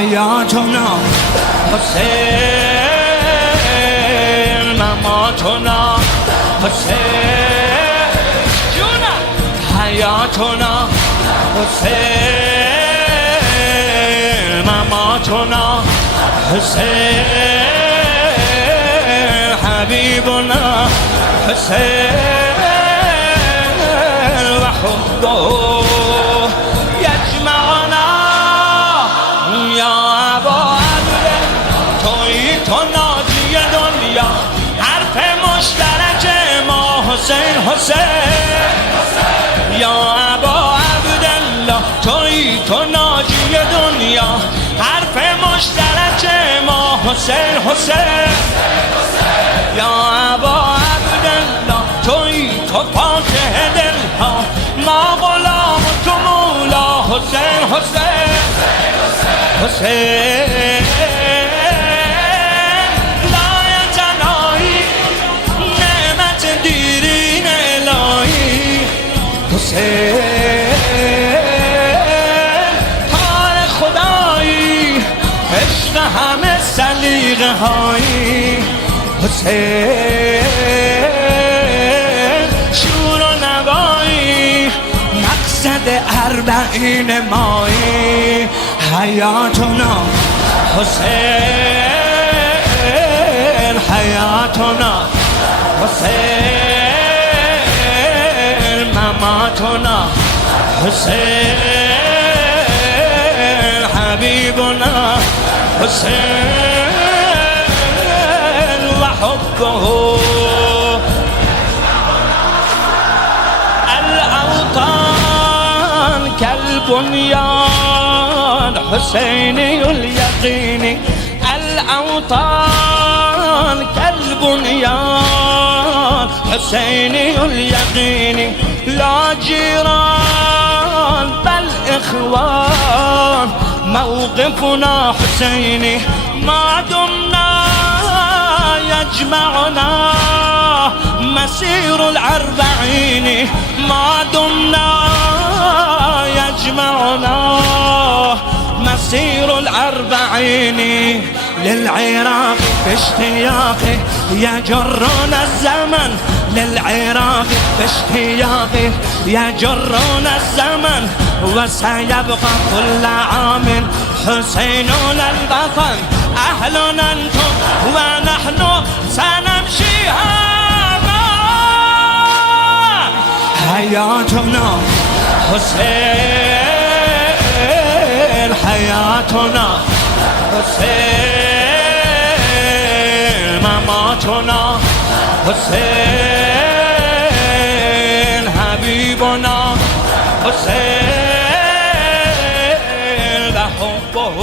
حياتنا حسين مماتنا حسين جونا حياتنا حسين مماتنا حسين حبيبنا حسين وحبه يجمعنا يا ابا عبده توی تو ناجی دنیا حرف مشترک ما حسین حسین یا ابا عبدالله توی تو ناجی دنیا حرف مشترک ما حسین حسین یا ابا عبدالله توی تو فاتح دلها ما غلام تو مولا حسین حسین حسین لای جنایی نعمت دیرین الهی حسین کار خدایی عشق همه سلیقه هایی حسین شور و نوایی مقصد اربعین مایی حياتنا حسين حياتنا حسين مماتنا حسين حبيبنا حسين وحبه الأوطان كالبنيان حسيني اليقين الأوطان كالبنيان حسيني اليقين لا جيران بل إخوان موقفنا حسيني ما دمنا يجمعنا مسير الأربعين ما دمنا يجمعنا مسير الأربعين للعراق باشتياقه يجرنا الزمن للعراق باشتياقه يجرنا الزمن وسيبقى كل عام حسيننا البطن أهلنا أنتم ونحن سنمشي هذا حياتنا حسين حياتنا حسين مماتنا حسين حبيبنا حسين وحبه